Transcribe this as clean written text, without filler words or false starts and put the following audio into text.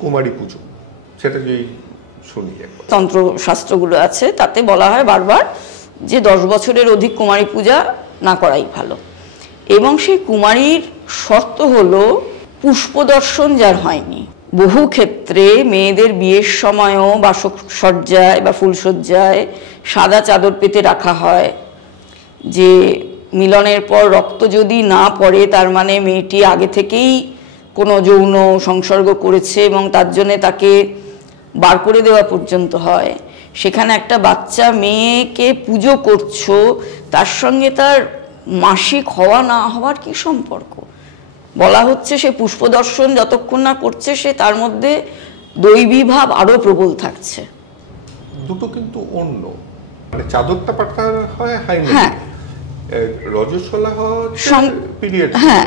কুমারী পুজো সেটা যদি শুনি একবার। তন্ত্রশাস্ত্রগুলো আছে, তাতে বলা হয় বারবার যে 10 বছরের অধিক কুমারী পূজা না করাই ভালো। এবং সেই কুমারীর শর্ত হলো পুষ্পদর্শন যার হয়নি। বহু ক্ষেত্রে মেয়েদের বিয়ের সময়ও বাসসজ্জায় বা ফুলসজ্জায় সাদা চাদর পেতে রাখা হয়, যে মিলনের পর রক্ত যদি না পড়ে তার মানে মেয়েটি আগে থেকেই কোনো যৌন সংসর্গ করেছে এবং তার জন্যে তাকে বার করে দেওয়া পর্যন্ত হয়। সেখানে একটা বাচ্চা মেয়েকে পুজো করছো, তার সঙ্গে তার মাসিক হওয়া না হওয়ার কি সম্পর্ক? বলা হচ্ছে সে পুষ্পদর্শন যতক্ষণ না করছে সে তার মধ্যে দৈবী ভাব আরো প্রবল থাকছে। দুটো কিন্তু অন্য, মানে চাদরটা পাঠা হয় হাইমেন, হ্যাঁ রজস্বলা হয় পিরিয়ড। হ্যাঁ